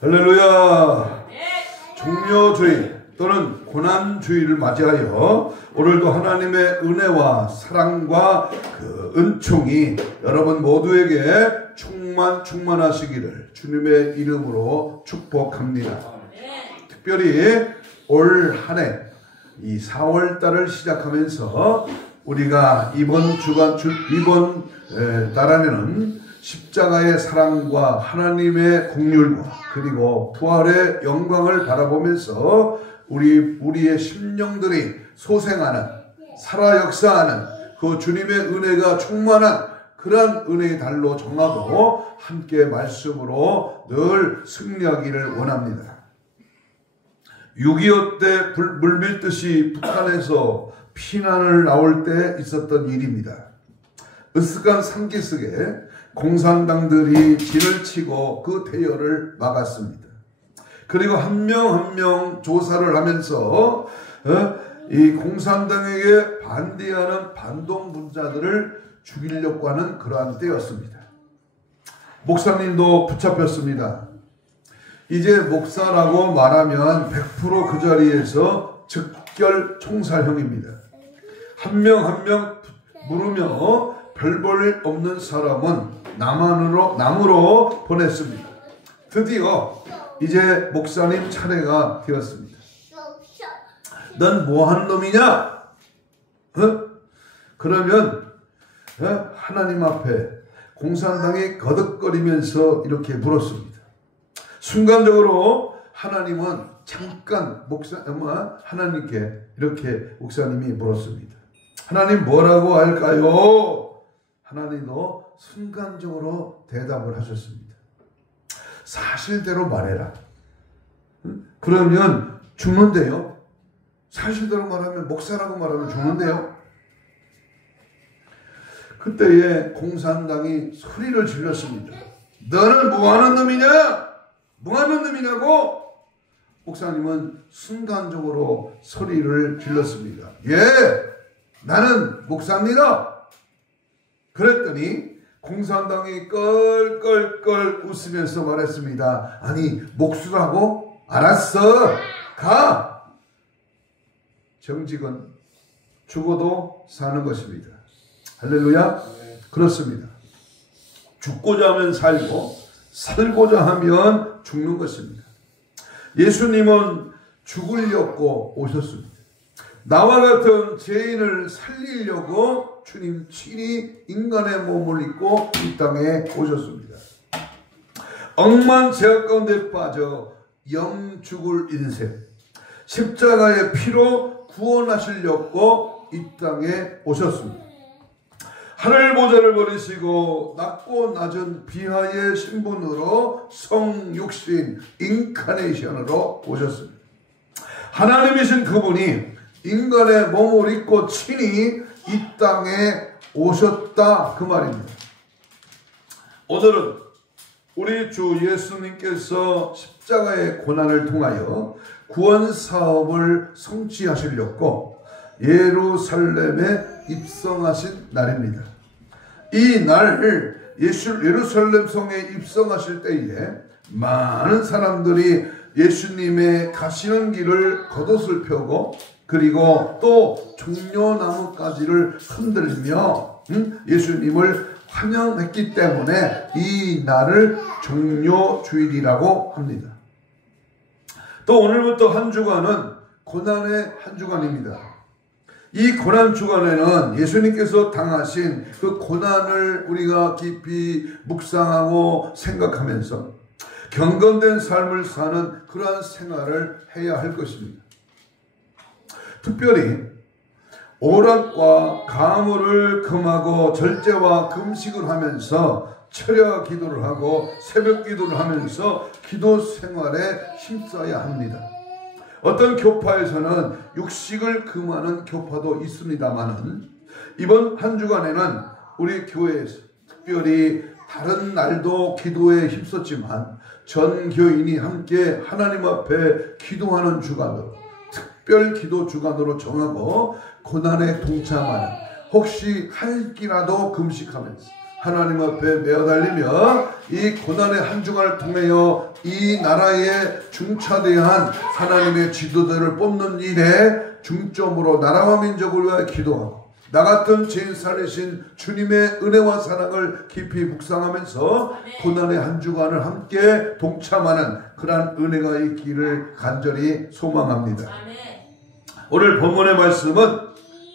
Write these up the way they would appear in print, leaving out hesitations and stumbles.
할렐루야. 종료주의 또는 고난주의를 맞이하여 오늘도 하나님의 은혜와 사랑과 그 은총이 여러분 모두에게 충만하시기를 주님의 이름으로 축복합니다. 특별히 올 한 해 이 4월달을 시작하면서 우리가 이번 달 안에는 십자가의 사랑과 하나님의 긍휼과 그리고 부활의 영광을 바라보면서 우리의 심령들이 소생하는, 살아 역사하는 그 주님의 은혜가 충만한 그러한 은혜의 달로 정하고 함께 말씀으로 늘 승리하기를 원합니다. 6.25 때 물밀듯이 북한에서 피난을 나올 때 있었던 일입니다. 으쓱한 산기슭에 공산당들이 진을 치고 그 대열을 막았습니다. 그리고 한 명 한 명 조사를 하면서 이 공산당에게 반대하는 반동분자들을 죽이려고 하는 그러한 때였습니다. 목사님도 붙잡혔습니다. 이제 목사라고 말하면 100% 그 자리에서 즉결 총살형입니다. 한 명 한 명 물으며 별 볼 일 없는 사람은 남으로 보냈습니다. 드디어 이제 목사님 차례가 되었습니다. 넌 뭐 하는 놈이냐? 그러면 하나님 앞에 공산당이 거듭거리면서 이렇게 물었습니다. 순간적으로 하나님은 잠깐 하나님께 이렇게 목사님이 물었습니다. 하나님 뭐라고 할까요? 하나님도 순간적으로 대답을 하셨습니다. 사실대로 말해라. 그러면 죽는데요. 사실대로 말하면 목사라고 말하면 죽는데요. 그때에 공산당이 소리를 질렀습니다. 너는 뭐하는 놈이냐? 뭐하는 놈이냐고? 목사님은 순간적으로 소리를 질렀습니다. 예, 나는 목사입니다. 그랬더니 공산당이 껄껄껄 웃으면서 말했습니다. 아니, 목수라고? 알았어, 가. 정직은 죽어도 사는 것입니다. 할렐루야. 그렇습니다. 죽고자 하면 살고 살고자 하면 죽는 것입니다. 예수님은 죽으려고 오셨습니다. 나와 같은 죄인을 살리려고 주님 친히 인간의 몸을 입고 이 땅에 오셨습니다. 억만 죄악 가운데 빠져 영 죽을 인생, 십자가의 피로 구원하시려고 이 땅에 오셨습니다. 하늘 보좌를 버리시고 낮고 낮은 비하의 신분으로 성육신 인카네이션으로 오셨습니다. 하나님이신 그분이 인간의 몸을 입고 친히 이 땅에 오셨다 그 말입니다. 오늘은 우리 주 예수님께서 십자가의 고난을 통하여 구원 사업을 성취하시려고 예루살렘에 입성하신 날입니다. 이 날 예루살렘 성에 입성하실 때에 많은 사람들이 예수님의 가시는 길을 겉옷을 펴고 그리고 또 종려나무가지를 흔들며 예수님을 환영했기 때문에 이 날을 종려주일이라고 합니다. 또 오늘부터 한 주간은 고난의 한 주간입니다. 이 고난 주간에는 예수님께서 당하신 그 고난을 우리가 깊이 묵상하고 생각하면서 경건된 삶을 사는 그러한 생활을 해야 할 것입니다. 특별히 오락과 가물을 금하고 절제와 금식을 하면서 철야 기도를 하고 새벽 기도를 하면서 기도 생활에 힘써야 합니다. 어떤 교파에서는 육식을 금하는 교파도 있습니다만은 이번 한 주간에는 우리 교회에서 특별히 다른 날도 기도에 힘썼지만 전 교인이 함께 하나님 앞에 기도하는 주간으로 특별 기도 주간으로 정하고 고난에 동참하는 혹시 한 끼라도 금식하면서 하나님 앞에 매어달리며 이 고난의 한 주간을 통하여 이 나라의 중차대한 하나님의 지도자를 뽑는 일에 중점으로 나라와 민족을 위하여 기도하고 나 같은 죄인 살리신 주님의 은혜와 사랑을 깊이 묵상하면서 고난의 한 주간을 함께 동참하는 그러한 은혜가 있기를 간절히 소망합니다. 오늘 본문의 말씀은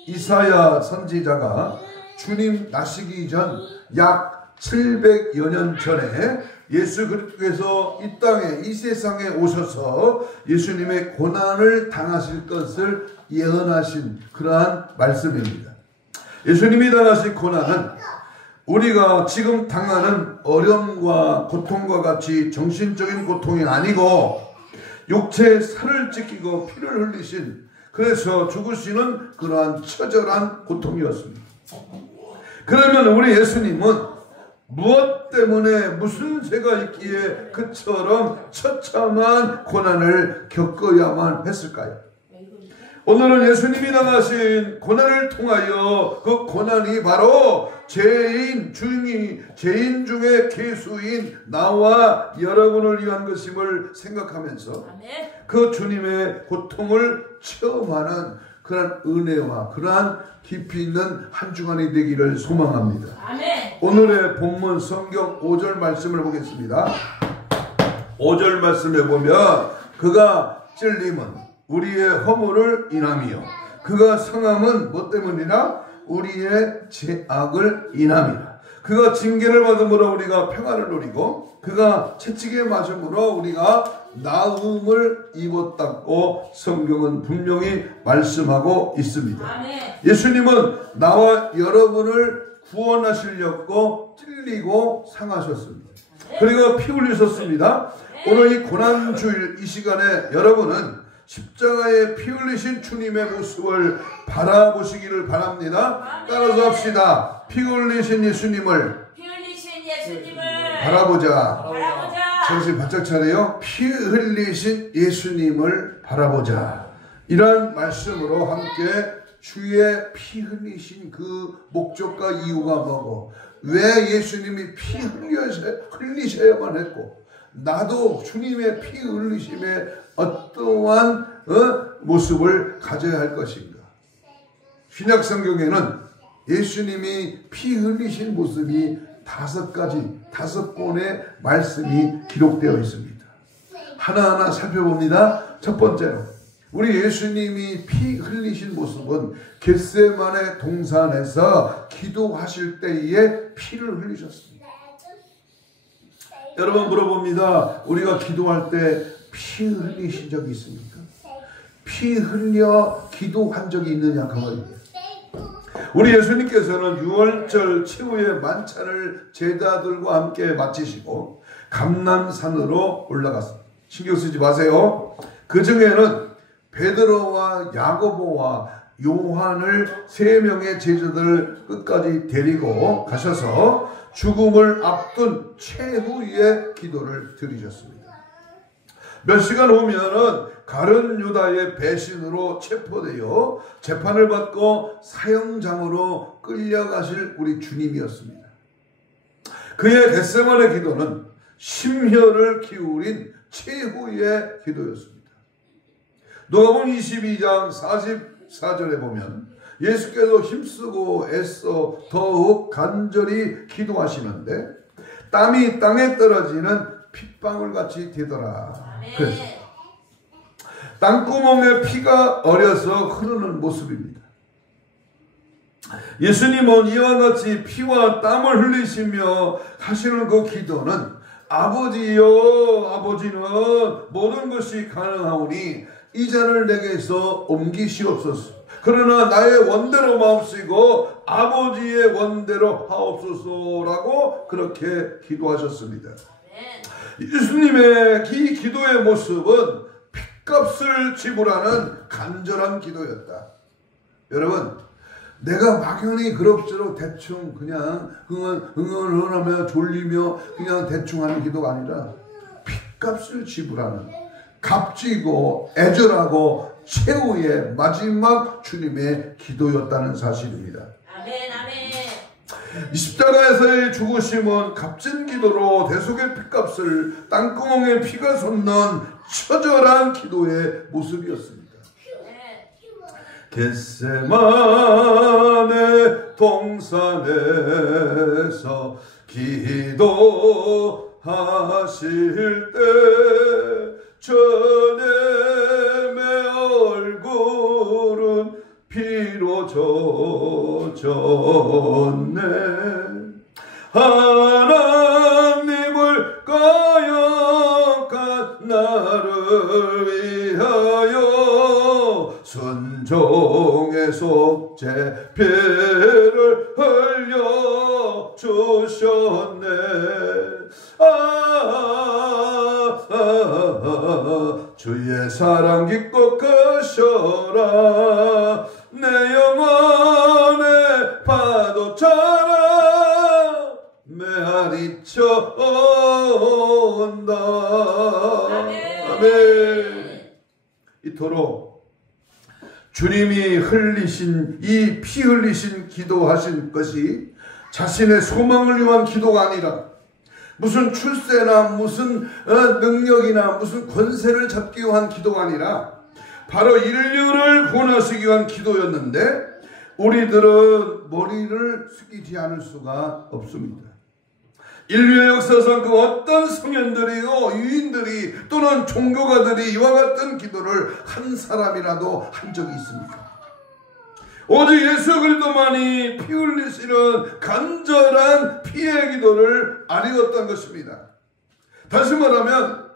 이사야 선지자가 주님 나시기 전 약 700여 년 전에 예수 그리스도께서 이 땅에 이 세상에 오셔서 예수님의 고난을 당하실 것을 예언하신 그러한 말씀입니다. 예수님이 당하신 고난은 우리가 지금 당하는 어려움과 고통과 같이 정신적인 고통이 아니고 육체의 살을 찢기고 피를 흘리신 그래서 죽으시는 그러한 처절한 고통이었습니다. 그러면 우리 예수님은 무엇 때문에 무슨 죄가 있기에 그처럼 처참한 고난을 겪어야만 했을까요? 오늘은 예수님이 당하신 고난을 통하여 그 고난이 바로 죄인 중에 괴수인 나와 여러분을 위한 것임을 생각하면서 그 주님의 고통을 체험하는 그러한 은혜와 그러한 깊이 있는 한 주간이 되기를 소망합니다. 오늘의 본문 성경 5절 말씀을 보겠습니다. 5절 말씀에 보면 그가 찔림은 우리의 허물을 인함이요 그가 상함은 뭐 때문이나 우리의 죄악을 인함이라. 그가 징계를 받음으로 우리가 평안을 누리고 그가 채찍에 맞음으로 우리가 나음을 입었다고 성경은 분명히 말씀하고 있습니다. 예수님은 나와 여러분을 구원하시려고 찔리고 상하셨습니다. 그리고 피 흘리셨습니다. 오늘 이 고난주일 이 시간에 여러분은 십자가에 피 흘리신 주님의 모습을 바라보시기를 바랍니다. 따라서 합시다. 피 흘리신 예수님을 바라보자. 정신 바짝 차려요. 피 흘리신 예수님을 바라보자. 이러한 말씀으로 함께 주의 피 흘리신 그 목적과 이유가 뭐고 왜 예수님이 피 흘리셔야만 했고 나도 주님의 피 흘리심에 어떠한 모습을 가져야 할 것인가. 신약 성경에는 예수님이 피 흘리신 모습이 5권의 말씀이 기록되어 있습니다. 하나하나 살펴봅니다. 첫 번째로 우리 예수님이 피 흘리신 모습은 겟세마네 동산에서 기도하실 때에 피를 흘리셨습니다. 여러분 물어봅니다. 우리가 기도할 때 피 흘리신 적이 있습니까? 피 흘려 기도한 적이 있느냐 그 말입니다. 우리 예수님께서는 6월절 최후의 만찬을 제자들과 함께 마치시고 감람산으로 올라갔습니다. 신경 쓰지 마세요. 그 중에는 베드로와 야고보와 요한을 3명의 제자들을 끝까지 데리고 가셔서 죽음을 앞둔 최후의 기도를 드리셨습니다. 몇 시간 후면은 가룟 유다의 배신으로 체포되어 재판을 받고 사형장으로 끌려가실 우리 주님이었습니다. 그의 겟세마네 기도는 심혈을 기울인 최후의 기도였습니다. 누가복음 22장 44절에 보면 예수께서 힘쓰고 애써 더욱 간절히 기도하시는데 땀이 땅에 떨어지는 핏방울같이 되더라. 그래서 땅구멍에 피가 어려서 흐르는 모습입니다. 예수님은 이와 같이 피와 땀을 흘리시며 하시는 그 기도는 아버지여 아버지는 모든 것이 가능하오니 이 잔을 내게서 옮기시옵소서. 그러나 나의 원대로 마옵시고 아버지의 원대로 하옵소서라고 그렇게 기도하셨습니다. 예수님의 이 기도의 모습은 핏값을 지불하는 간절한 기도였다. 여러분 내가 막연히 그럭저럭 대충 그냥 응원하며 졸리며 그냥 대충 하는 기도가 아니라 핏값을 지불하는 값지고 애절하고 최후의 마지막 주님의 기도였다는 사실입니다. 아멘, 아멘. 이 십자가에서의 죽으심은 값진 기도로 대속의 피값을 땅구멍에 피가 솟는 처절한 기도의 모습이었습니다. 겟세마네 동산에서 기도하실 때 주님의 얼굴은 피로 젖었네. 하나님을 거역한 나를 위하여 순종의 속죄 피를 흘려 주셨네. 주의 사랑 깊고 크셔라. 내 영혼의 파도처럼 메아리쳐 온다. 아멘. 이토록 주님이 흘리신 이 피 흘리신 기도하신 것이 자신의 소망을 위한 기도가 아니라 무슨 출세나 무슨 능력이나 무슨 권세를 잡기 위한 기도가 아니라 바로 인류를 구원하시기 위한 기도였는데 우리들은 머리를 숙이지 않을 수가 없습니다. 인류의 역사상 그 어떤 성현들이요 유인들이 또는 종교가들이 이와 같은 기도를 한 사람이라도 한 적이 있습니까? 오직 예수 그리스도만이 피 흘리시는 간절한 피의 기도를 아니었던 것입니다. 다시 말하면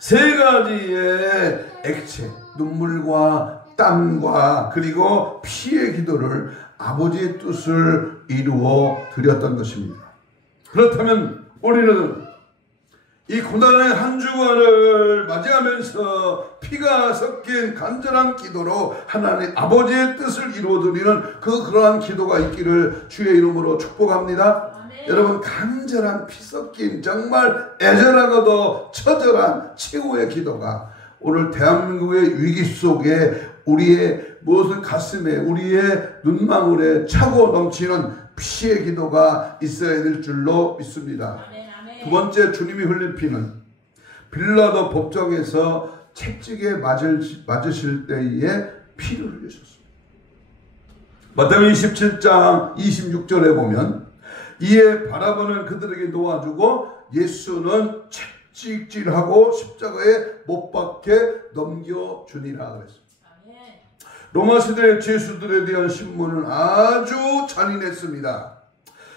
세 가지의 액체, 눈물과 땀과 그리고 피의 기도를 아버지의 뜻을 이루어 드렸던 것입니다. 그렇다면 우리는 이 고난의 한 주간을 맞이하면서 피가 섞인 간절한 기도로 하나님 아버지의 뜻을 이루어드리는 그러한 기도가 있기를 주의 이름으로 축복합니다. 아멘. 여러분 간절한 피 섞인 정말 애절하고도 처절한 최후의 기도가 오늘 대한민국의 위기 속에 우리의 무엇을 가슴에 우리의 눈망울에 차고 넘치는 피의 기도가 있어야 될 줄로 믿습니다. 아멘. 두 번째 주님이 흘린 피는 빌라도 법정에서 채찍에 맞으실 때에 피를 흘리셨습니다. 마태복음 27장 26절에 보면 이에 바라보는 그들에게 놓아주고 예수는 채찍질하고 십자가에 못 박혀 넘겨주니라 그랬습니다. 로마 시대의 죄수들에 대한 신문은 아주 잔인했습니다.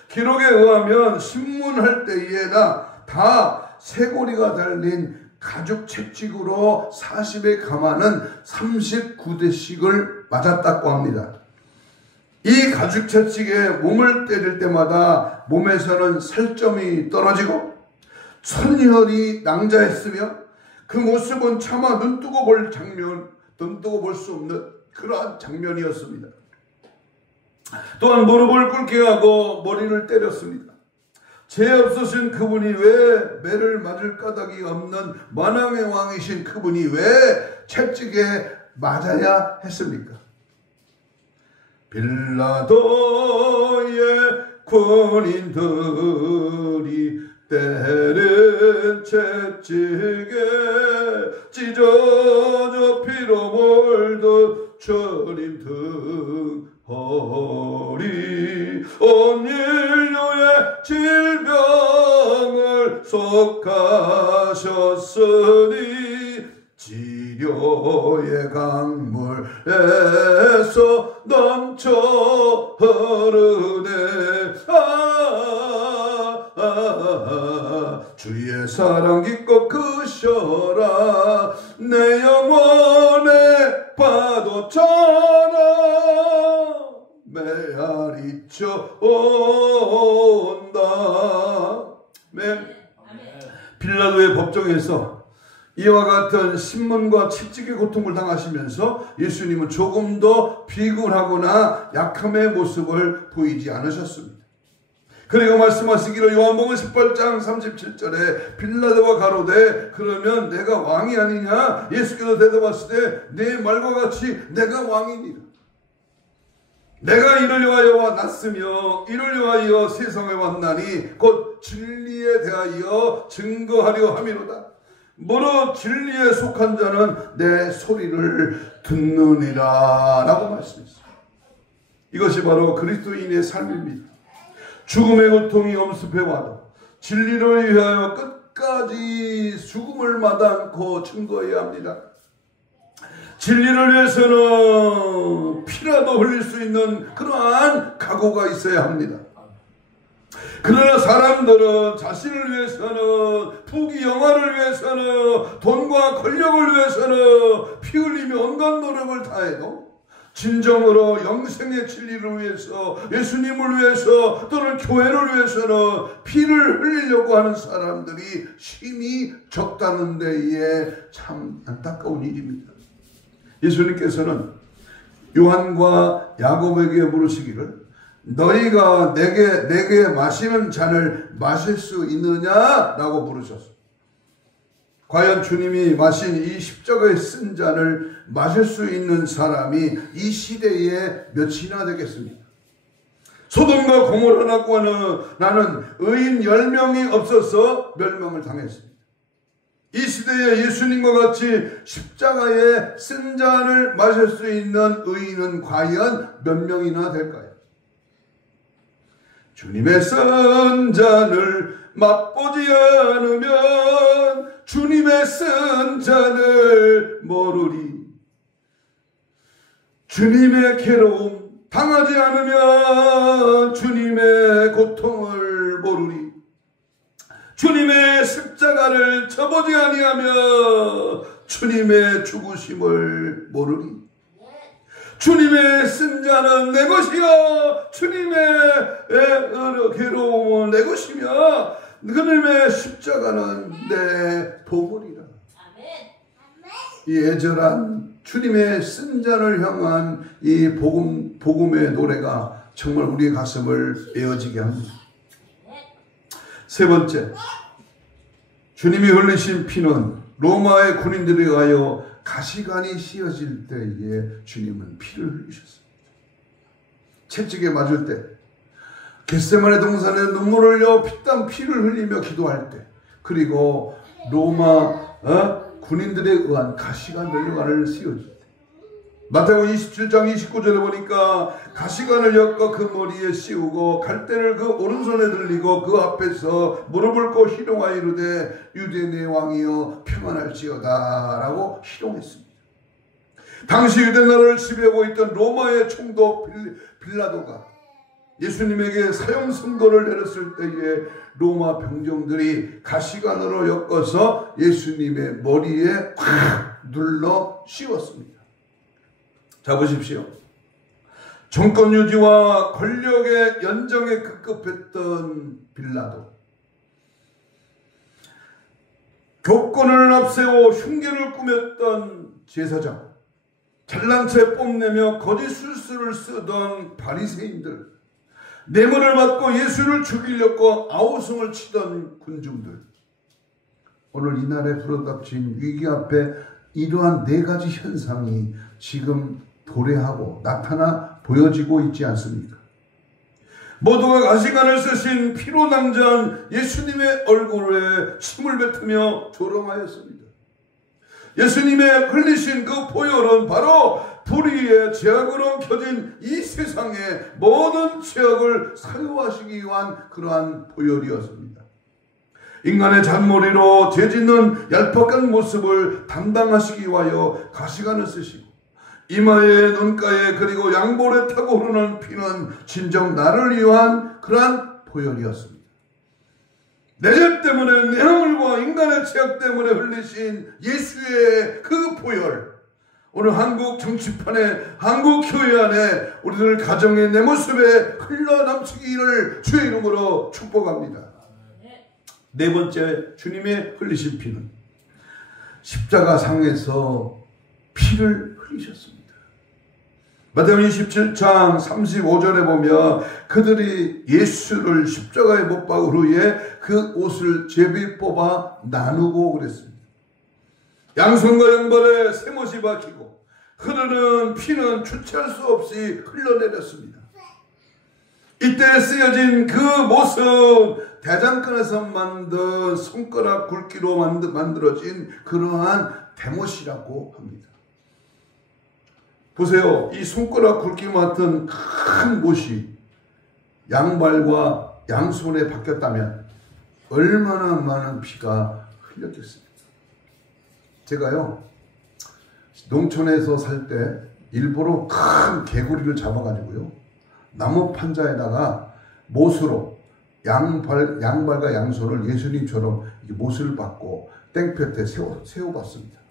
기록에 의하면 신문할 때에나 다 쇄골이가 달린 가죽 채찍으로 40에 감하는 39대씩을 맞았다고 합니다. 이 가죽 채찍에 몸을 때릴 때마다 몸에서는 살점이 떨어지고 천혈이 낭자했으며 그 모습은 차마 눈뜨고 볼 수 없는 그러한 장면이었습니다. 또한 무릎을 꿇게 하고 머리를 때렸습니다. 죄 없으신 그분이 왜 매를 맞을 까닭이 없는 만왕의 왕이신 그분이 왜 채찍에 맞아야 했습니까? 빌라도의 군인들이 때린 채찍에 찢어져 피로 물든 주님 등허리 온 인류의 질병을 속하셨으니 치료의 강물에서 넘쳐 흐르네. 주의 사랑 깊고 크셔라. 내 영혼의 파도처럼 메아리쳐 온다. 빌라도의 법정에서 이와 같은 신문과 채찍의 고통을 당하시면서 예수님은 조금도 비굴하거나 약함의 모습을 보이지 않으셨습니다. 그리고 말씀하시기로 요한복음 18장 37절에 빌라도가 가로되 그러면 내가 왕이 아니냐? 예수께서 대답하시되 내 말과 같이 내가 왕이니라. 내가 이를 위하여 왔으며 이를 위하여 세상에 왔나니 곧 진리에 대하여 증거하려 함이로다. 무릇 진리에 속한 자는 내 소리를 듣느니라 라고 말씀했습니다. 이것이 바로 그리스도인의 삶입니다. 죽음의 고통이 엄습해와도 진리를 위하여 끝까지 죽음을 마다않고 증거해야 합니다. 진리를 위해서는 피라도 흘릴 수 있는 그러한 각오가 있어야 합니다. 그러나 사람들은 자신을 위해서는, 부귀 영화를 위해서는, 돈과 권력을 위해서는 피 흘리며 온갖 노력을 다해도 진정으로 영생의 진리를 위해서, 예수님을 위해서 또는 교회를 위해서는 피를 흘리려고 하는 사람들이 심히 적다는 데에 참 안타까운 일입니다. 예수님께서는 요한과 야곱에게 물으시기를 너희가 내게 마시는 잔을 마실 수 있느냐라고 물으셨습니다. 과연 주님이 마신 이 십자가에 쓴 잔을 마실 수 있는 사람이 이 시대에 몇이나 되겠습니까? 소돔과 고모라라고는 나는 의인 10명이 없어서 멸망을 당했습니다. 이 시대에 예수님과 같이 십자가에 쓴 잔을 마실 수 있는 의인은 과연 몇 명이나 될까요? 주님의 쓴 잔을 맛보지 않으면 주님의 쓴 잔을 모르리. 주님의 괴로움 당하지 않으면 주님의 고통을 모르리. 주님의 십자가를 져보지 아니하며 주님의 죽으심을 모르리. 주님의 쓴 자는 내 것이요 주님의 괴로움은 내 것이며 그님의 십자가는 내 보물이라. 이 애절한 주님의 쓴 잔을 향한 이 복음의 노래가 정말 우리의 가슴을 에어지게 합니다. 세 번째, 주님이 흘리신 피는 로마의 군인들에 의하여 가시관이 씌어질 때에 주님은 피를 흘리셨습니다. 채찍에 맞을 때, 겟세마네 동산에 눈물을 흘려 피를 흘리며 기도할 때, 그리고 로마 군인들에 의한 가시관 면류관을 씌워줄 때, 마태복음 27장 29절에 보니까 가시관을 엮어 그 머리에 씌우고 갈대를 그 오른손에 들리고 그 앞에서 무릎을 꿇고 희롱하여 이르되 유대 내 왕이여 평안할지어다 라고 희롱했습니다. 당시 유대 나라를 지배하고 있던 로마의 총독 빌라도가 예수님에게 사형 선고를 내렸을 때에 로마 병정들이 가시관으로 엮어서 예수님의 머리에 팍 눌러 씌웠습니다. 자, 보십시오. 정권 유지와 권력의 연정에 급급했던 빌라도, 교권을 앞세워 흉계를 꾸몄던 제사장, 잘난 체 뽐내며 거짓 술수를 쓰던 바리새인들, 뇌물을 받고 예수를 죽이려고 아우성을 치던 군중들, 오늘 이날에 불어닥친 위기 앞에 이러한 네 가지 현상이 지금 도래하고 나타나 보여지고 있지 않습니까? 모두가 가시관을 쓰신 피로 낭자한 예수님의 얼굴에 침을 뱉으며 조롱하였습니다. 예수님의 흘리신 그 보혈은 바로 불의의 죄악으로 켜진 이 세상의 모든 죄악을 사유하시기 위한 그러한 보혈이었습니다. 인간의 잔머리로 죄짓는 얄팍한 모습을 담당하시기 위하여 가시관을 쓰시고 이마에 눈가에 그리고 양볼에 타고 흐르는 피는 진정 나를 위한 그러한 보혈이었습니다. 내 죄 때문에 내 허물과 인간의 죄악 때문에 흘리신 예수의 그 보혈, 오늘 한국 정치판에 한국 교회 안에 우리들 가정의 내 모습에 흘러넘치기를 주의 이름으로 축복합니다. 네 번째, 주님의 흘리신 피는 십자가 상에서 피를 흘리셨습니다. 마태복음 27장 35절에 보면 그들이 예수를 십자가에 못 박은 후에 그 옷을 제비 뽑아 나누고 그랬습니다. 양손과 양발에 새못이 박히고 흐르는 피는 주체할 수 없이 흘러내렸습니다. 이때 쓰여진 그 모습, 대장간에서 만든 손가락 굵기로 만들어진 그러한 대못이라고 합니다. 보세요. 이 손가락 굵기 같은 큰 못이 양발과 양손에 박혔다면 얼마나 많은 피가 흘렸겠습니까? 제가요, 농촌에서 살 때 일부러 큰 개구리를 잡아가지고요, 나무 판자에다가 못으로 양발과 양손을 예수님처럼 못을 박고 땡볕에 세워봤습니다.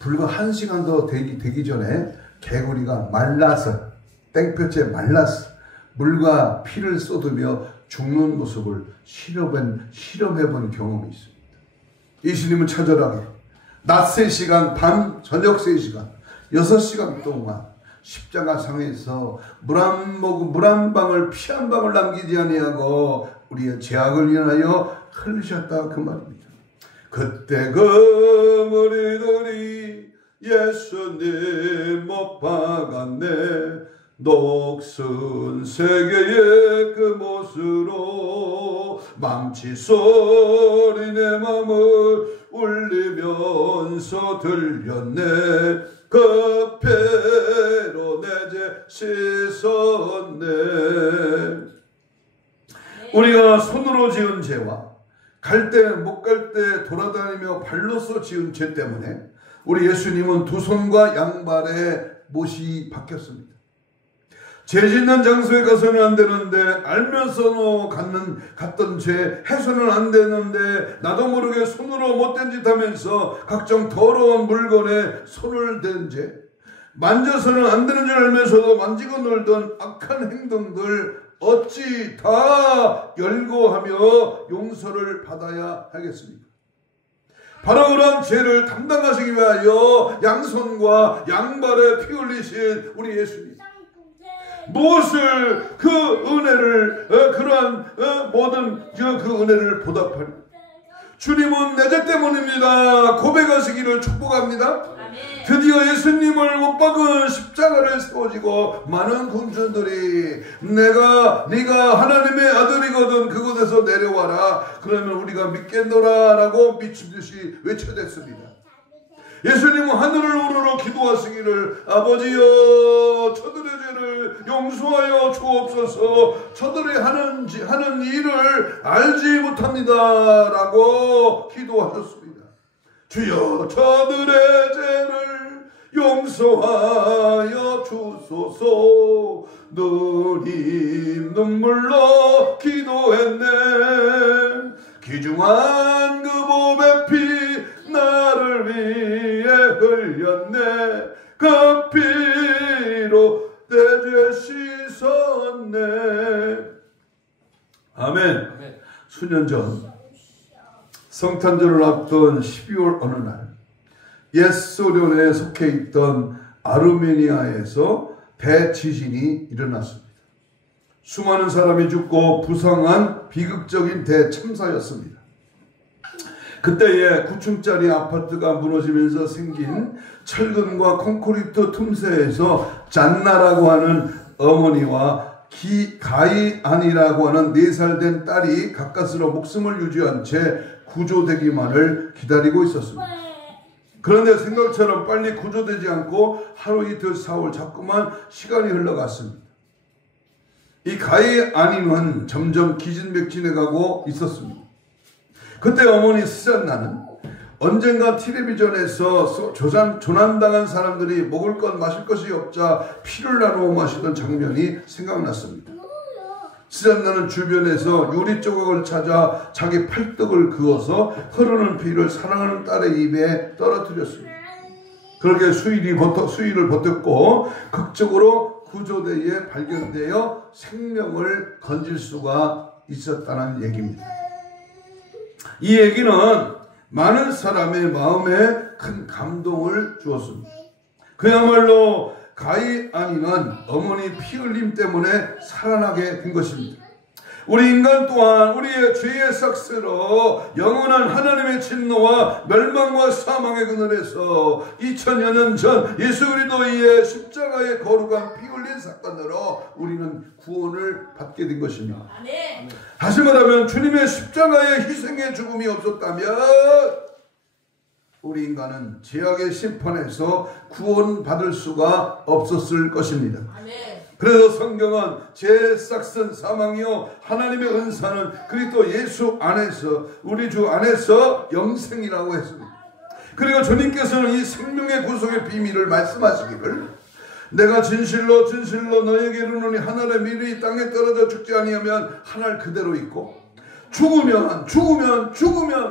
불과 1시간도 되기 전에 개구리가 말라서, 땡볕에 말라서 물과 피를 쏟으며 죽는 모습을 실험해본 경험이 있습니다. 예수님은 처절하게 낮 3시간, 밤 저녁 3시간, 6시간 동안 십자가상에서 물 한 방울, 피 한 방울 남기지 아니하고 우리의 죄악을 인하여 흘리셨다, 그 말입니다. 그때 그 무리들이 예수님 못 박았네, 녹슨 세계의 그 못으로 망치 소리 내 맘을 울리면서 들렸네, 그 배로 내 죄 씻었네. 우리가 손으로 지은 죄와 갈 때 못 갈 때 돌아다니며 발로서 지은 죄 때문에 우리 예수님은 두 손과 양발에 못이 박혔습니다. 죄 짓는 장소에 가서는 안 되는데, 알면서도 갔던 죄 해서는 안 되는데, 나도 모르게 손으로 못된 짓 하면서 각종 더러운 물건에 손을 댄 죄, 만져서는 안 되는 줄 알면서도 만지고 놀던 악한 행동들 어찌 다 열거하며 용서를 받아야 하겠습니까? 바로 그런 죄를 담당하시기 위하여 양손과 양발에 피 흘리신 우리 예수님, 무엇을 그 은혜를 그러한 모든 그 은혜를 보답하리. 주님은 내 죄 때문입니다 고백하시기를 축복합니다. 드디어 예수님을 못 박은 십자가를 세워지고 많은 군중들이 네가 하나님의 아들이거든 그곳에서 내려와라, 그러면 우리가 믿겠노라 라고 미친듯이 외쳐댔습니다. 예수님은 하늘을 우러러 기도하시기를, 아버지여 저들의 죄를 용서하여 주옵소서, 저들이 하는 일을 알지 못합니다 라고 기도하셨습니다. 주여 저들의 죄를 용서하여 주소서. 누님 눈물로 기도했네, 귀중한 그 몸의 피 나를 위해 흘렸네, 그 피로 내 죄 씻었네. 아멘. 수년 전 성탄절을 앞둔 12월 어느 날, 옛 소련에 속해 있던 아르메니아에서 대지진이 일어났습니다. 수많은 사람이 죽고 부상한 비극적인 대참사였습니다. 그때에 9층짜리 아파트가 무너지면서 생긴 철근과 콘크리트 틈새에서 잔나라고 하는 어머니와 가이안이라고 하는 4살 된 딸이 가까스로 목숨을 유지한 채 구조되기만을 기다리고 있었습니다. 그런데 생각처럼 빨리 구조되지 않고 하루 이틀 사흘 자꾸만 시간이 흘러갔습니다. 이 가이안이는 점점 기진맥진해가고 있었습니다. 그때 어머니 스잔나는 언젠가 텔레비전에서 조난당한 사람들이 먹을 것 마실 것이 없자 피를 나누어 마시던 장면이 생각났습니다. 스잔나는 주변에서 유리 조각을 찾아 자기 팔뚝을 그어서 흐르는 피를 사랑하는 딸의 입에 떨어뜨렸습니다. 그렇게 수위를 버텼고 극적으로 구조대에 발견되어 생명을 건질 수가 있었다는 얘기입니다. 이 얘기는 많은 사람의 마음에 큰 감동을 주었습니다. 그야말로 가이안이는 어머니 피 흘림 때문에 살아나게 된 것입니다. 우리 인간 또한 우리의 죄의 삭스로 영원한 하나님의 진노와 멸망과 사망의 그늘에서 2000여 년 전 예수 그리스도의 십자가의 거룩한 피 흘린 사건으로 우리는 구원을 받게 된 것입니다. 아멘. 다시 말하면 주님의 십자가의 희생의 죽음이 없었다면 우리 인간은 죄악의 심판에서 구원받을 수가 없었을 것입니다. 아멘. 그래서 성경은 죄의 싹슨 사망이요 하나님의 은사는 그리스도 예수 안에서 우리 주 안에서 영생이라고 했습니다. 그리고 주님께서는 이 생명의 구속의 비밀을 말씀하시기를 내가 진실로 진실로 너에게 이르노니 하늘의 밀이 땅에 떨어져 죽지 아니하면 하늘 그대로 있고 죽으면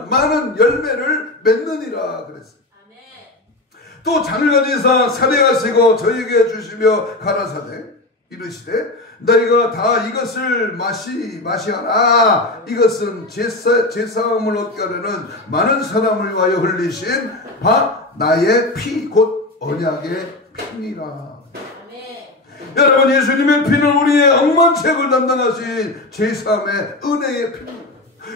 많은 열매를 맺느니라 그랬어요. 또 잔을 가지사 사려하시고 저에게 주시며 가라사대 이르시되 너희가 다 이것을 마시하라. 이것은 제사함을 얻게 하려는 많은 사람을 위하여 흘리신 바 나의 피 곧 언약의 피니라. 여러분 예수님의 피는 우리의 억만책을 담당하신 제사함의 은혜의 피입니다.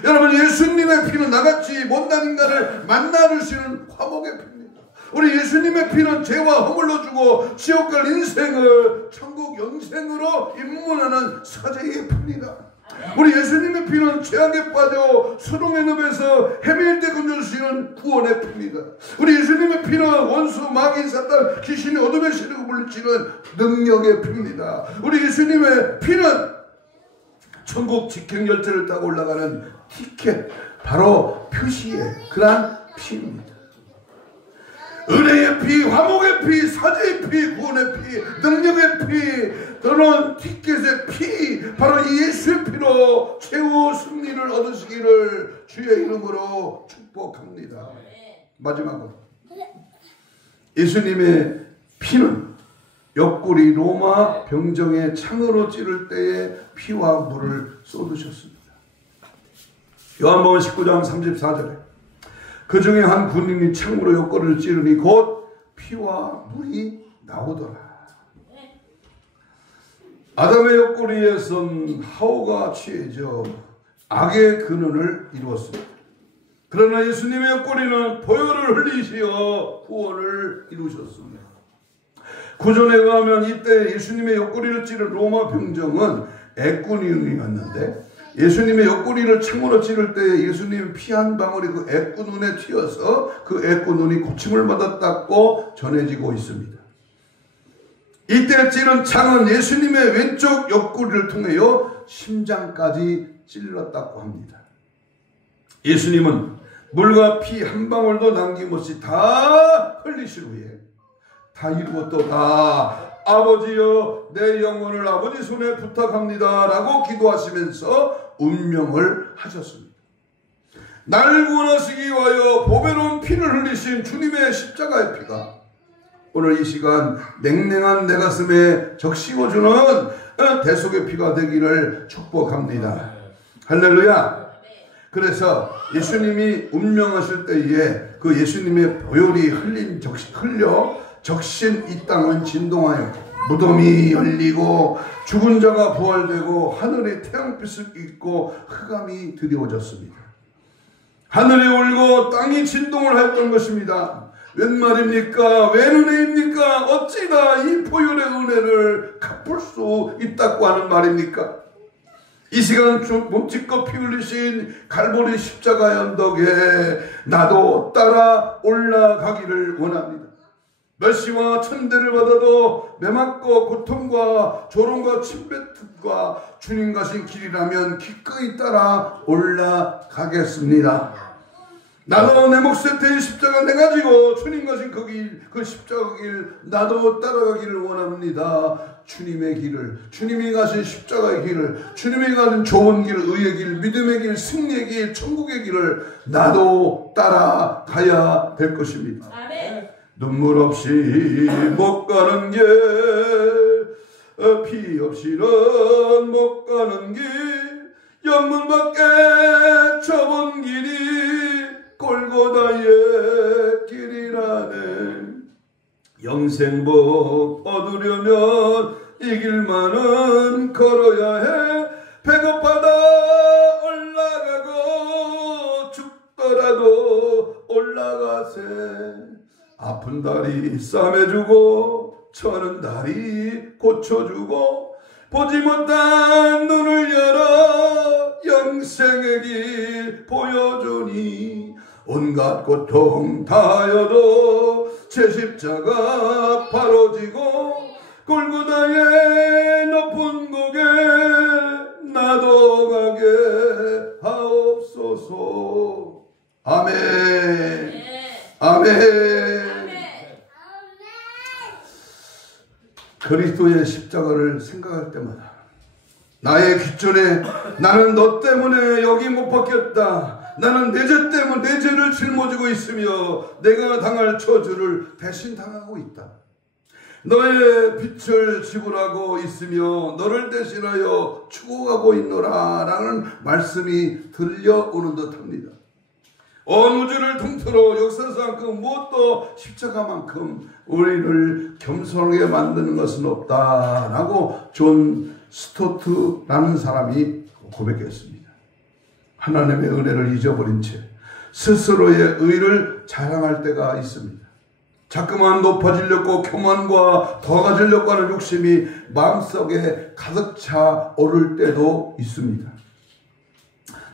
여러분 예수님의 피는 나같이 못난 인간을 만나주시는 화목의 피입니다. 우리 예수님의 피는 죄와 허물로 주고 지옥 갈 인생을 천국 영생으로 입문하는 사제의 피입니다. 우리 예수님의 피는 죄악에 빠져 수동의 늪에서 헤맬 때 건져주시는 구원의 피입니다. 우리 예수님의 피는 원수, 마귀, 사탄, 귀신이 어둠의 세력을 물리치는 능력의 피입니다. 우리 예수님의 피는 천국 직행열차를 타고 올라가는 티켓, 바로 표시의 그러한 피입니다. 은혜의 피, 화목의 피, 사제의 피, 구원의 피, 능력의 피, 또는 티켓의 피, 바로 이 예수의 피로 최후 승리를 얻으시기를 주의 이름으로 축복합니다. 마지막으로 예수님의 피는 옆구리 로마 병정에 창으로 찌를 때에 피와 물을 쏟으셨습니다. 요한복음 19장 34절에 그 중에 한 군인이 창으로 옆구리를 찌르니 곧 피와 물이 나오더라. 아담의 옆구리에선 하오가 취해져 악의 근원을 이루었습니다. 그러나 예수님의 옆구리는 보혈을 흘리시어 구원을 이루셨습니다. 구전에 의하면 이때 예수님의 옆구리를 찌른 로마 병정은 애꾼이었는데 예수님의 옆구리를 창으로 찌를 때 예수님 피 한 방울이 그 애꾼 눈에 튀어서 그 애꾼 눈이 고침을 받았다고 전해지고 있습니다. 이때 찌른 창은 예수님의 왼쪽 옆구리를 통하여 심장까지 찔렀다고 합니다. 예수님은 물과 피 한 방울도 남김없이 다 흘리신 후에 다 이루었도다. 아버지여 내 영혼을 아버지 손에 부탁합니다 라고 기도하시면서 운명을 하셨습니다. 날 구원하시기 위하여 보배로운 피를 흘리신 주님의 십자가의 피가 오늘 이 시간 냉랭한 내 가슴에 적시워주는 대속의 피가 되기를 축복합니다. 할렐루야. 그래서 예수님이 운명하실 때에 그 예수님의 보혈이 흘려 적신 이 땅은 진동하여 무덤이 열리고 죽은 자가 부활되고 하늘에 태양빛을 입고 흑암이 드리워졌습니다. 하늘이 울고 땅이 진동을 했던 것입니다. 웬 말입니까? 웬 은혜입니까? 어찌다 이 보혈의 은혜를 갚을 수 있다고 하는 말입니까? 이 시간 몸짓껏 피 흘리신 갈보리 십자가의 언덕에 나도 따라 올라가기를 원합니다. 멸시와 천대를 받아도 매맞고 고통과 조롱과 침뱉음과 주님 가신 길이라면 기꺼이 따라 올라가겠습니다. 나도 내 몫의 대의 십자가 내가 지고 주님 가신 그 길, 그 십자가 길 나도 따라가기를 원합니다. 주님의 길을, 주님이 가신 십자가의 길을, 주님이 가는 좋은 길, 의의 길, 믿음의 길, 승리의 길, 천국의 길을 나도 따라가야 될 것입니다. 아멘. 눈물 없이 못 가는 길, 피 없이는 못 가는 길, 영문 밖에 좁은 길이 골고다의 길이라네. 영생복 얻으려면 이 길만은 걸어야 해. 배고파다 나가세. 아픈 다리 싸매주고 저는 다리 고쳐주고 보지 못한 눈을 열어 영생의 길 보여주니 온갖 고통 다여도 제 십자가 바로 지고 골고다의 높은 곡에 나도 가게 하옵소서. 아멘. 아멘. 그리스도의 십자가를 생각할 때마다 나의 귓전에 나는 너 때문에 여기 못 박혔다. 나는 내 죄 때문에 내 죄를 짊어지고 있으며 내가 당할 저주를 대신 당하고 있다. 너의 빛을 지불하고 있으며 너를 대신하여 죽어가고 있노라 라는 말씀이 들려오는 듯합니다. 온 우주를 통틀어 역사상 그 무엇도 십자가만큼 우리를 겸손하게 만드는 것은 없다라고 존 스토트라는 사람이 고백했습니다. 하나님의 은혜를 잊어버린 채 스스로의 의를 자랑할 때가 있습니다. 자꾸만 높아지려고 교만과 더 가지려고 하는 욕심이 마음속에 가득 차 오를 때도 있습니다.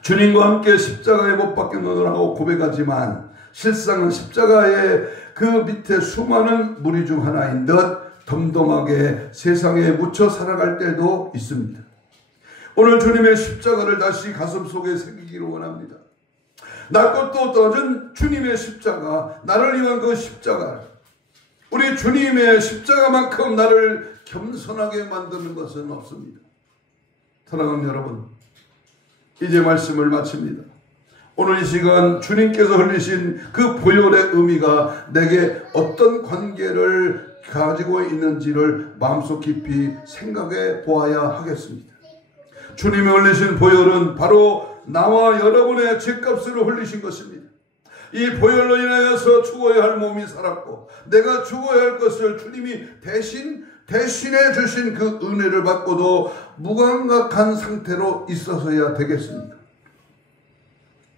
주님과 함께 십자가에 못 박혔노라고 고백하지만 실상은 십자가의 그 밑에 수많은 무리 중 하나인 듯 덤덤하게 세상에 묻혀 살아갈 때도 있습니다. 오늘 주님의 십자가를 다시 가슴 속에 새기기를 원합니다. 나 것도 떨어진 주님의 십자가, 나를 위한 그 십자가, 우리 주님의 십자가만큼 나를 겸손하게 만드는 것은 없습니다. 사랑하는 여러분, 이제 말씀을 마칩니다. 오늘 이 시간 주님께서 흘리신 그 보혈의 의미가 내게 어떤 관계를 가지고 있는지를 마음속 깊이 생각해 보아야 하겠습니다. 주님이 흘리신 보혈은 바로 나와 여러분의 죄값으로 흘리신 것입니다. 이 보혈로 인하여서 죽어야 할 몸이 살았고 내가 죽어야 할 것을 주님이 대신해 주신 그 은혜를 받고도 무감각한 상태로 있어서야 되겠습니다.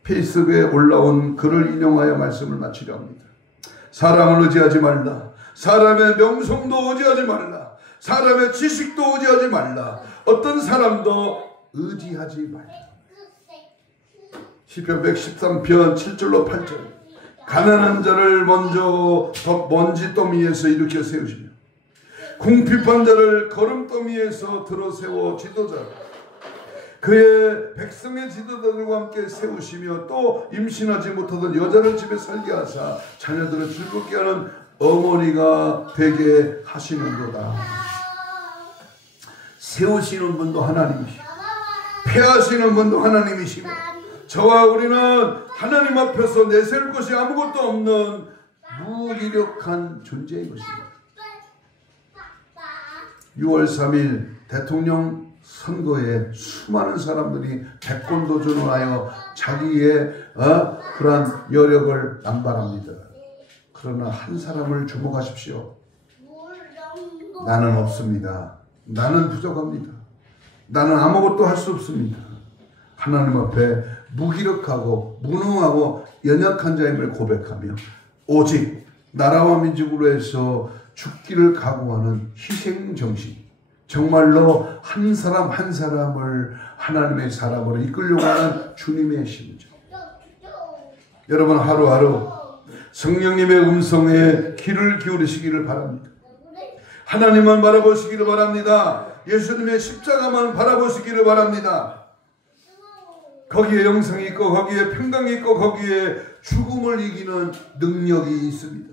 페이스북에 올라온 글을 인용하여 말씀을 마치려 합니다. 사람을 의지하지 말라. 사람의 명성도 의지하지 말라. 사람의 지식도 의지하지 말라. 어떤 사람도 의지하지 말라. 시편 113편 7절로 8절. 가난한 자를 먼저 먼지 더미에서 일으켜 세우시며 궁핍한 자를 거름더미에서 들어세워 지도자로 그의 백성의 지도자들과 함께 세우시며 또 임신하지 못하던 여자를 집에 살게 하사 자녀들을 즐겁게 하는 어머니가 되게 하시는도다. 세우시는 분도 하나님이시고 폐하시는 분도 하나님이시며 저와 우리는 하나님 앞에서 내세울 것이 아무것도 없는 무기력한 존재인 것입니다. 6월 3일 대통령 선거에 수많은 사람들이 백권도전을 하여 자기의 그러한 여력을 남발합니다. 그러나 한 사람을 주목하십시오. 나는 없습니다. 나는 부족합니다. 나는 아무것도 할 수 없습니다. 하나님 앞에 무기력하고 무능하고 연약한 자임을 고백하며 오직 나라와 민족으로 해서 죽기를 각오하는 희생정신, 정말로 한 사람 한 사람을 하나님의 사람으로 이끌려고 하는 주님의 심정. 여러분 하루하루 성령님의 음성에 귀를 기울이시기를 바랍니다. 하나님만 바라보시기를 바랍니다. 예수님의 십자가만 바라보시기를 바랍니다. 거기에 영생이 있고 거기에 평강이 있고 거기에 죽음을 이기는 능력이 있습니다.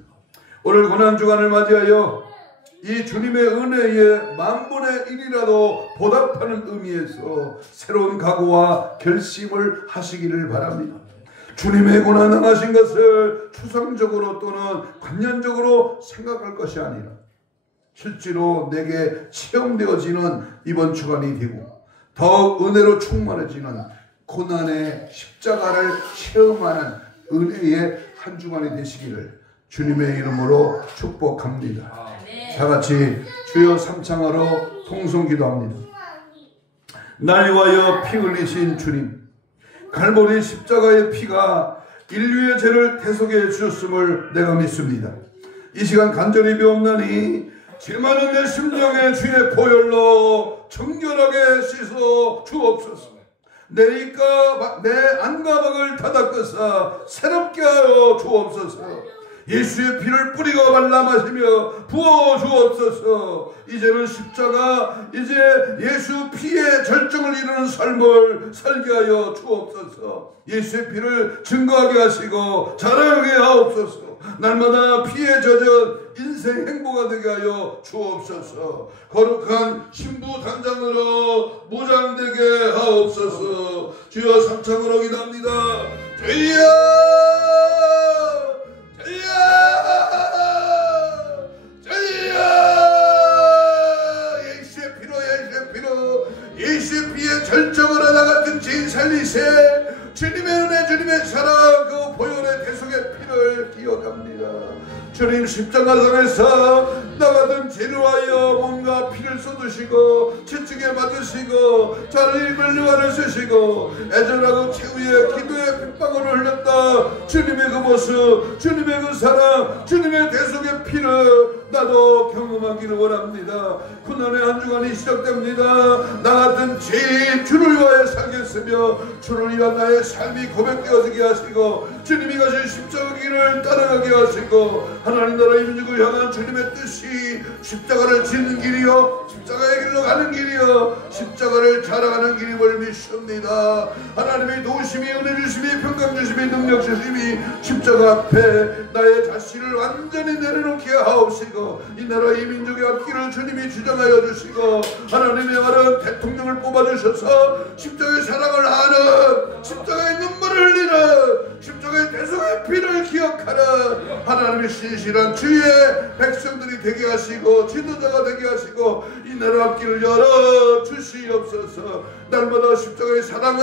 오늘 고난주간을 맞이하여 이 주님의 은혜에 만분의 1이라도 보답하는 의미에서 새로운 각오와 결심을 하시기를 바랍니다. 주님의 고난당하신 것을 추상적으로 또는 관념적으로 생각할 것이 아니라 실제로 내게 체험되어지는 이번 주간이 되고 더욱 은혜로 충만해지는 고난의 십자가를 체험하는 은혜의 한 주간이 되시기를 주님의 이름으로 축복합니다. 다 같이 주여 삼창하러 통성기도합니다. 날 위하여 피 흘리신 주님, 갈보리 십자가의 피가 인류의 죄를 대속해 주셨음을 내가 믿습니다. 이 시간 간절히 비옵나니 질만한 내 심령의 주의 보혈로 정결하게 씻어 주옵소서. 내 입과 내 안과 박을 닫아끄사 새롭게 하여 주옵소서. 예수의 피를 뿌리고 발라 마시며 부어 주옵소서. 이제는 십자가, 이제 예수 피의 절정을 이루는 삶을 살게 하여 주옵소서. 예수의 피를 증거하게 하시고 자랑하게 하옵소서. 날마다 피에 젖은 인생 행보가 되게 하여 주옵소서. 거룩한 신부 단장으로 무장되게 하옵소서. 주여 삼창으로 기도합니다. 주여 예수의 피의 절정으로 나같은 죄인 살리세. 주님의 은혜, 주님의 사랑, 그 보혈의 대속의 피를 기억합니다. 주님 십자가상에서 나같은 죄를 하여 몸과 피를 쏟으시고 채찍에 맞으시고 자리임을 유한을 쓰시고 애절하고 최후의 기도의 핏방울을 흘렸다. 주님의 그 모습, 주님의 그 사랑, 주님의 대속의 피를 나도 경험하기를 원합니다. 고난의 한 주간이 시작됩니다. 나 같은 죄인 주를 위하여 살겠으며 주를 위한 나의 삶이 고백되어지게 하시고 주님이 가신 십자가 길을 따라가게 하시고 하나님 나라의 민족을 향한 주님의 뜻이 십자가를 짓는 길이요 십자가의 길로 가는 길이요 십자가를 자랑하는 길임을 믿습니다. 하나님의 도우심이, 은혜 주심이, 평강 주심이, 능력 주심이 십자가 앞에 나의 자신을 완전히 내려놓게 하옵시고 이 나라 이 민족의 앞길을 주님이 주장하여 주시고 하나님의 말은 대통령을 뽑아주셔서 십자가의 사랑을 아는, 십자가의 눈물을 흘리는, 십자가의 대속의 피를 기억하는 하나님의 신실한 주의 백성들이 되게 하시고 지도자가 되게 하시고 이 나라 앞길을 열어 주시옵소서. 날마다 십자가의 사랑에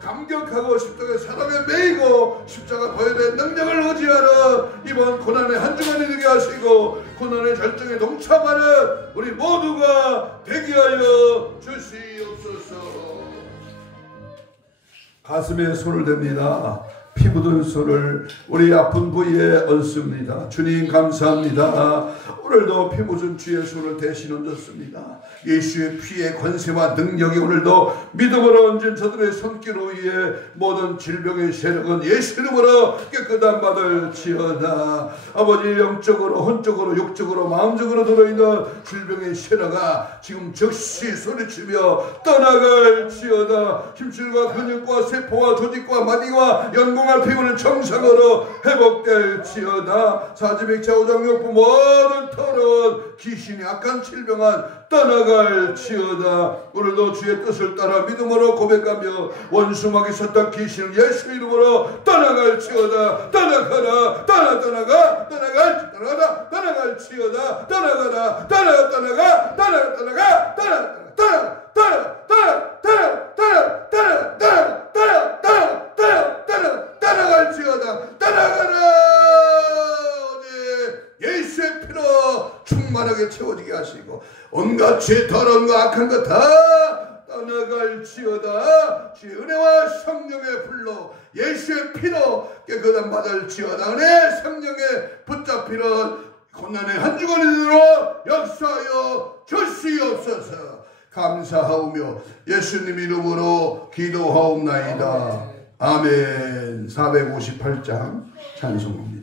감격하고 십자가의 사랑에 매이고 십자가 보혈의 능력을 의지하는 이번 고난의 한 주간이 되게 하시고 고난의 절정에 동참하는 우리 모두가 되게 하여 주시옵소서. 가슴에 손을 댑니다. 피 묻은 손을 우리 아픈 부위에 얹습니다. 주님 감사합니다. 오늘도 피 묻은 주의 손을 대신 얹었습니다. 예수의 피의 권세와 능력이 오늘도 믿음으로 얹은 저들의 손길 위에 모든 질병의 세력은 예수 이름으로 깨끗한 받을지어다. 아버지 영적으로 혼적으로 육적으로 마음적으로 들어있는 질병의 세력아 지금 즉시 소리치며 떠나갈지어다. 힘줄과 근육과 세포와 조직과 마디와 연공할 피부는 정상으로 회복될지어다. 사지백차 오장육부 모든 더러운 귀신이 악한 질병은 떠나갈지어다. 오늘도 주의 뜻을 따라 믿음으로 고백하며 원수막이 섰던 귀신은 예수 이름으로 떠나갈지어다. 떠나가라. 떠나가. 떠나갈지어다. 떠나갈지어다. 떠나가라. 떠나가. 떠나갈지어다. 떠나가라. 예수의 피로 충만하게 채워지게 하시고 온갖 죄 더러운 거 악한 거 다 떠나갈지어다. 주의 은혜와 성령의 불로 예수의 피로 깨끗한 받을지어다. 은혜 성령의 붙잡히는 고난의 한 주간으로 역사하여 주시옵소서. 감사하오며 예수님 이름으로 기도하옵나이다. 아멘. 458장 찬송합니다.